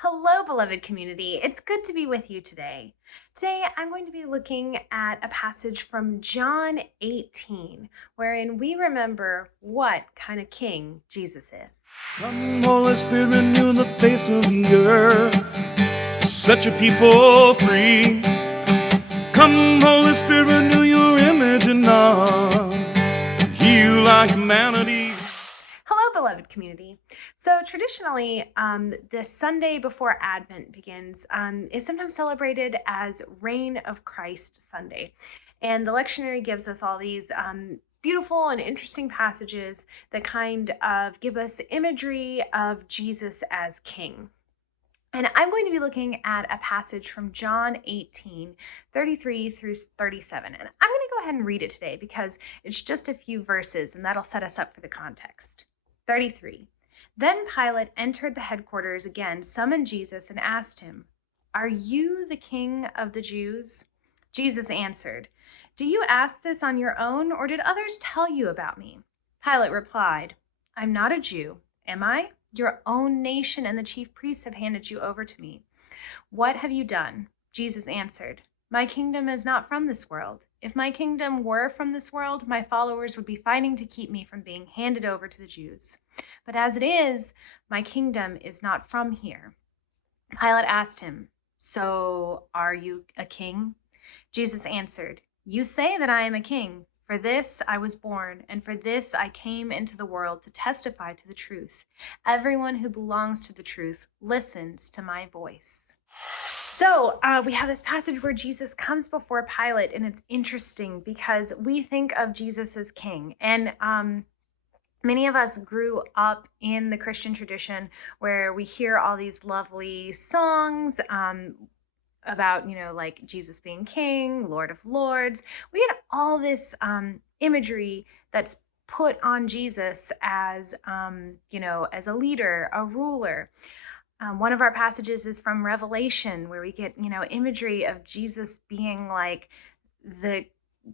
Hello, beloved community. It's good to be with you today. Today, I'm going to be looking at a passage from John 18, wherein we remember what kind of king Jesus is. Come, Holy Spirit, renew the face of the earth. Set your people free. Come, Holy Spirit, renew your image in us. Heal our humanity. Hello, beloved community. So traditionally, the Sunday before Advent begins is sometimes celebrated as Reign of Christ Sunday. And the lectionary gives us all these beautiful and interesting passages that kind of give us imagery of Jesus as king. And I'm going to be looking at a passage from John 18, 33 through 37. And I'm going to go ahead and read it today because it's just a few verses and that'll set us up for the context. 33. Then Pilate entered the headquarters again, summoned Jesus, and asked him, "Are you the king of the Jews?" Jesus answered, "Do you ask this on your own, or did others tell you about me?" Pilate replied, "I'm not a Jew, am I? Your own nation and the chief priests have handed you over to me. What have you done?" Jesus answered, "My kingdom is not from this world. If my kingdom were from this world, my followers would be fighting to keep me from being handed over to the Jews. But as it is, my kingdom is not from here." Pilate asked him, "So are you a king?" Jesus answered, "You say that I am a king. For this I was born, and for this I came into the world, to testify to the truth. Everyone who belongs to the truth listens to my voice." So we have this passage where Jesus comes before Pilate, and it's interesting because we think of Jesus as king. And many of us grew up in the Christian tradition where we hear all these lovely songs about, like Jesus being king, Lord of Lords. We had all this imagery that's put on Jesus as, as a leader, a ruler. One of our passages is from Revelation, where we get, imagery of Jesus being like the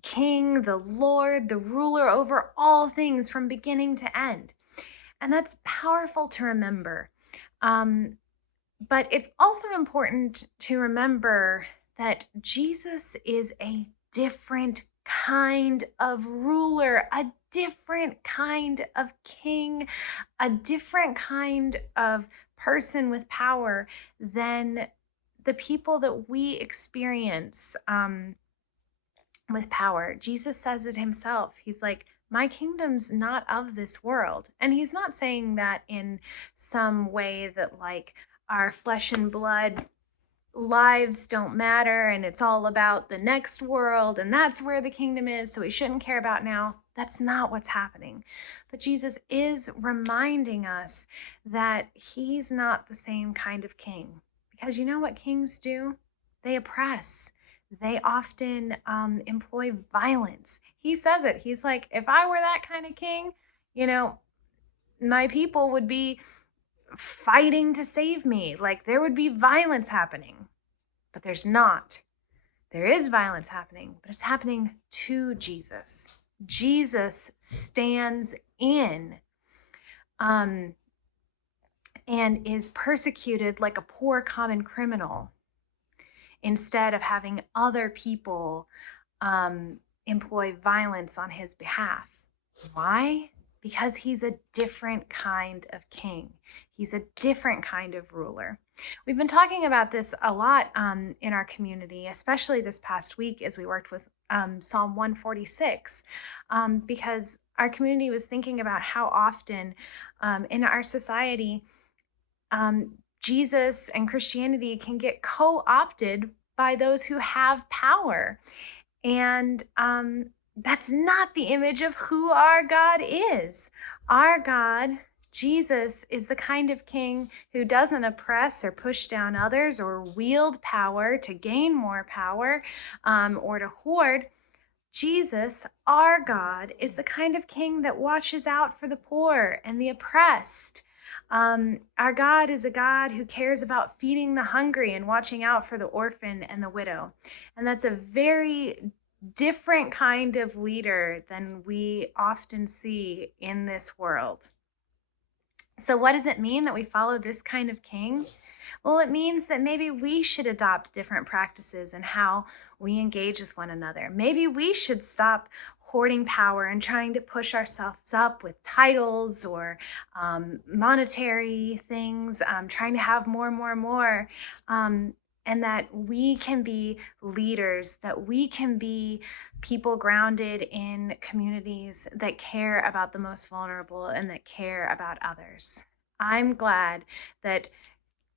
king, the Lord, the ruler over all things from beginning to end. And that's powerful to remember. But it's also important to remember that Jesus is a different kind of ruler, a different kind of king, a different kind of person with power than the people that we experience with power. Jesus says it himself. He's like, "My kingdom's not of this world." And he's not saying that in some way that like our flesh and blood lives don't matter and it's all about the next world and that's where the kingdom is, so we shouldn't care about now. That's not what's happening. But Jesus is reminding us that he's not the same kind of king. Because you know what kings do? They oppress. They often employ violence. He says it. He's like, if I were that kind of king, my people would be fighting to save me. Like there would be violence happening. But there's not. There is violence happening, but it's happening to Jesus. Jesus stands in and is persecuted like a poor common criminal instead of having other people employ violence on his behalf. Why? Because he's a different kind of king. He's a different kind of ruler. We've been talking about this a lot in our community, especially this past week as we worked with Psalm 146, because our community was thinking about how often in our society, Jesus and Christianity can get co-opted by those who have power. And that's not the image of who our God is. Our God, Jesus, is the kind of king who doesn't oppress or push down others or wield power to gain more power or to hoard. Jesus, our God, is the kind of king that watches out for the poor and the oppressed. Our God is a God who cares about feeding the hungry and watching out for the orphan and the widow. And that's a very different kind of leader than we often see in this world. So what does it mean that we follow this kind of king? Well, it means that maybe we should adopt different practices in how we engage with one another. Maybe we should stop hoarding power and trying to push ourselves up with titles or monetary things, trying to have more and more and more. And that we can be leaders, that we can be people grounded in communities that care about the most vulnerable and that care about others. I'm glad that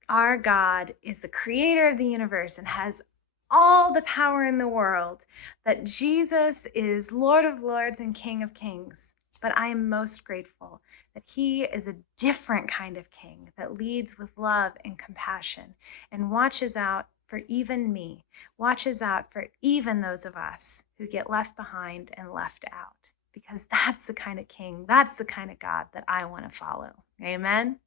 our God is the creator of the universe and has all the power in the world, that Jesus is Lord of Lords and King of Kings. But I am most grateful that he is a different kind of king that leads with love and compassion and watches out for even me, watches out for even those of us who get left behind and left out. Because that's the kind of king, that's the kind of God that I want to follow. Amen.